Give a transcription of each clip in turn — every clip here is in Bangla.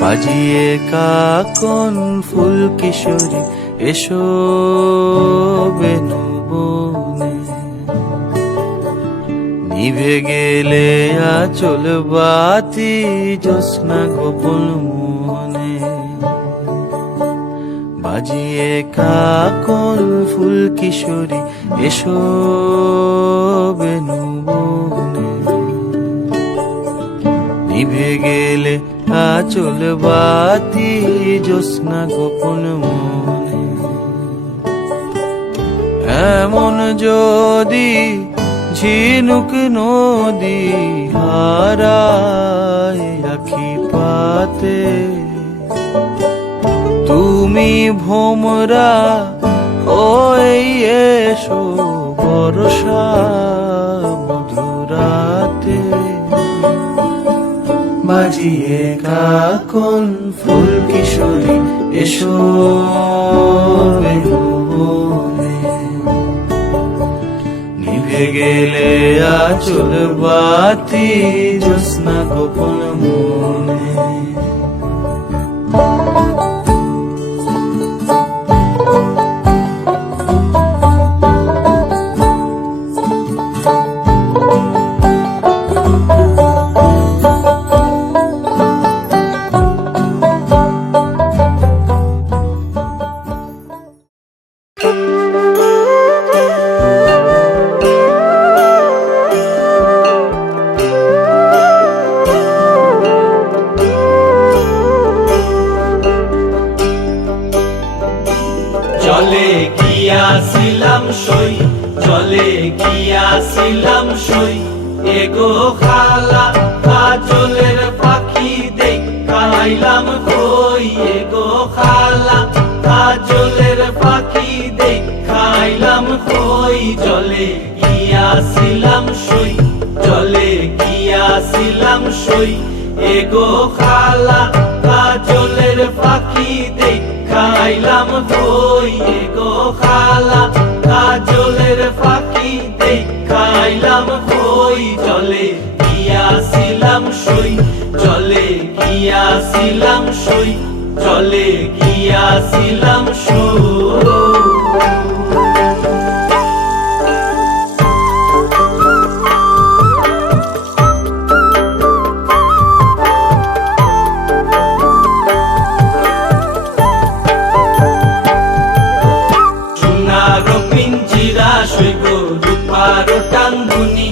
বাজিয়ে কাকন ফুল কিশোরী এসো বেনু বনে, নিভে গেলে আচল বাতি জ্যোৎস্না গোপন মনে। বাজিয়ে কাকন ফুল কিশোরী এসো বেনু বনে, নিভে গেলে আচল বাতি জ্যোৎস্না গোপন মনে। এমন যদি ঝিনুক নদী হারায় আখি পাতে, তুমি ভোমরা হয়ে এসো বর্ষা মধুরাতে। বাজিয়ে কাকন ফুল কিশোরী এসো বেনু বনে, নিভে গেলে আচল বাতি জ্যোৎস্না গোপন মনে। জলে গিয়াছিলাম সই, জলে গিয়াছিলাম সই, এগো খালা কাজলের পাখি দেখাইলাম কই। এগো খালা কাজলের পাখি দেখাইলাম কই। জলে গিয়াছিলাম সই, জলে গিয়াছিলাম সই, এগো খালা কাজলের পাখি দেখাইলাম কই। এগো খালা কাজলের পাখি দেখাইলাম কই। জলে গিয়াছিলাম সই, জলে গিয়াছিলাম সই, জলে গিয়াছিলাম সই। রূপারো টাঙ্গুনি,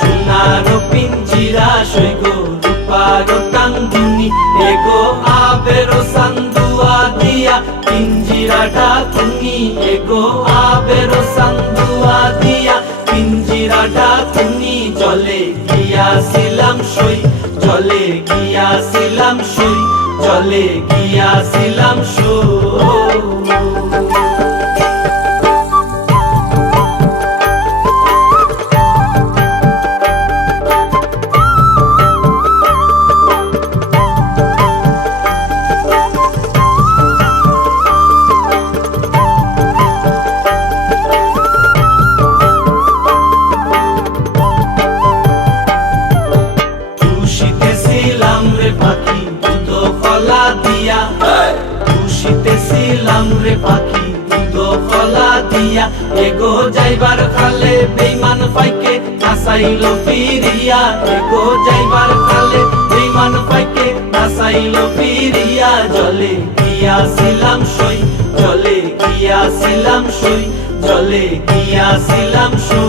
সোনারো পিঞ্জিরা সই গো রূপারো টাঙ্গুনি। এগো আবেরো সান্দুয়া দিয়া পিঞ্জিরাটা তুমি, এগো আবেরো সান্দুয়া দিয়া পিঞ্জিরাটা তুমি। জলে গিয়াছিলাম সই, জলে গিয়াছিলাম সই, জলে গিয়াছিলাম সই। খুশিতেছিলাম রে পাখি দুধ কলা দিয়া, এগো যাইবার খালে বেইমান পাইকে নাচাইল ফিরিয়া। এগো যাইবার খালে বেইমান পাইকে নাচাইল ফিরিয়া। জলে গিয়াছিলাম সই, জলে গিয়াছিলাম সই, জলে গিয়াছিলাম সই।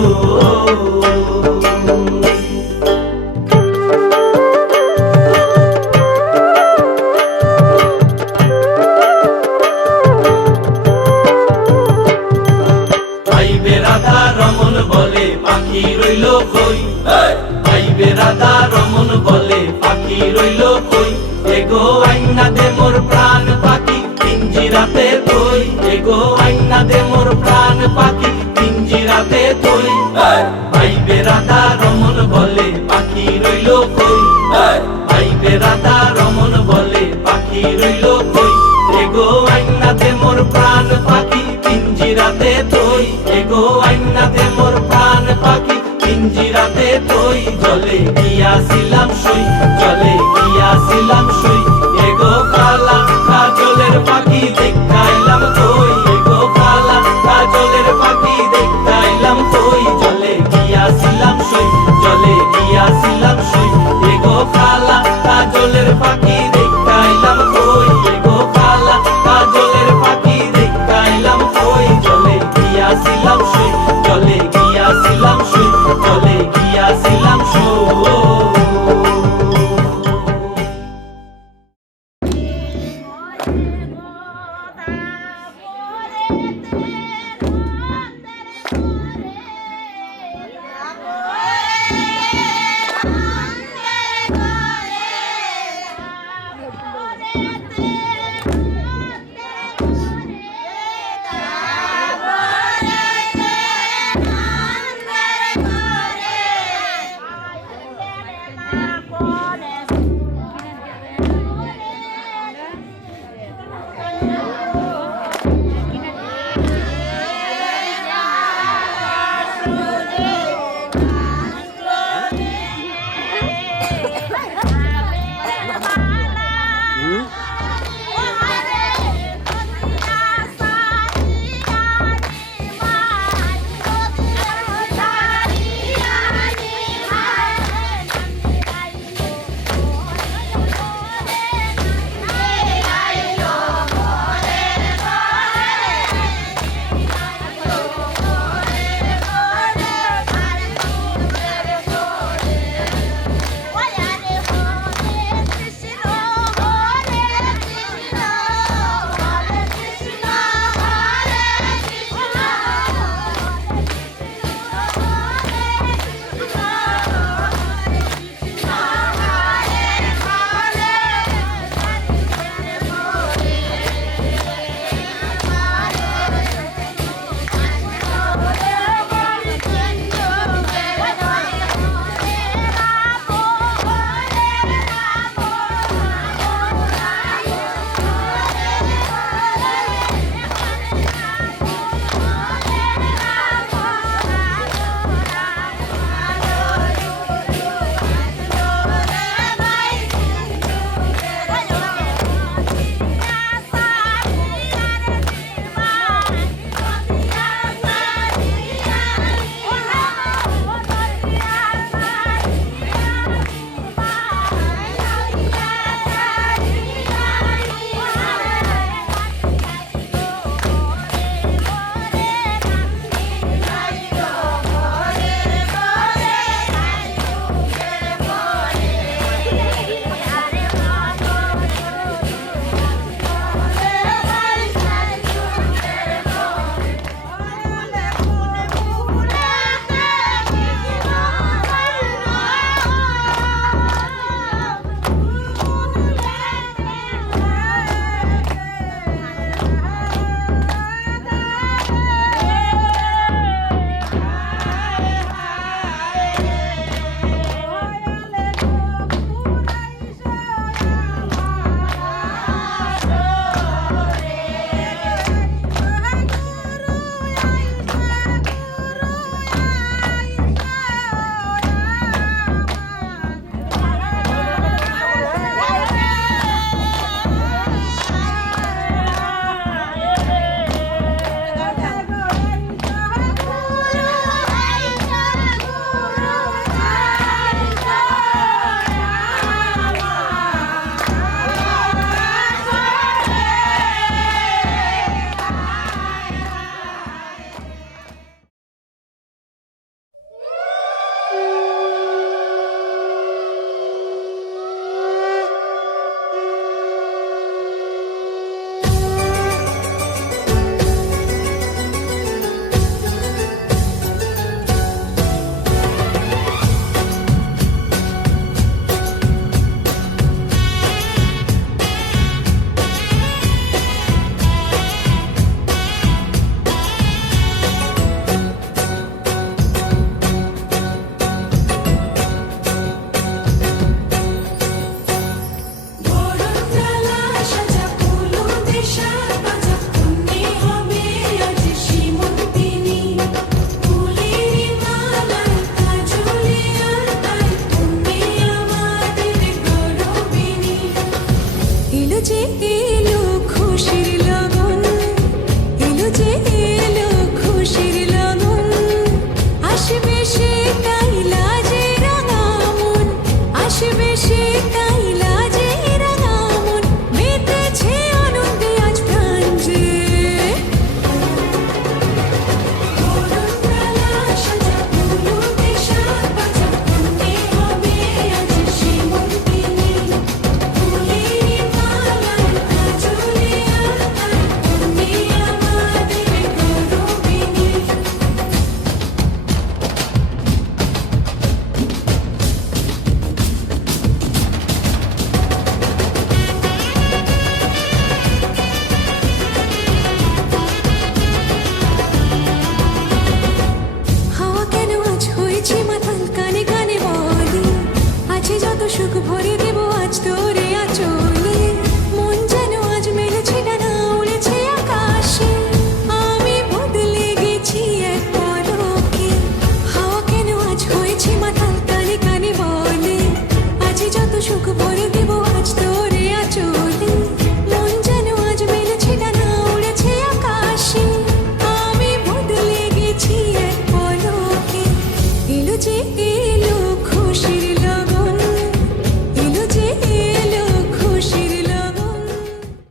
পাখি রইল কই, আইবে রাধা রমন বলে পাখি রইল কই। এগো আইনা দে মোর প্রাণ পাখি পিঞ্জিরাতে তুই, এগো আইনা দে মোর প্রাণ পাখি পিঞ্জিরাতে তুই। আইবে রাধা রমন বলে পাখি রইল কই, আইবে রাধা রমন বলে পাখি রইল কই। এগো আইনা দে মোর প্রাণ পাখি পিঞ্জিরাতে তুই, এগো আইনা দে মোর প্রাণ পাখি পিঞ্জিরাতে কই জলে গিয়াছিলাম সই জলে গিয়াছিলাম সই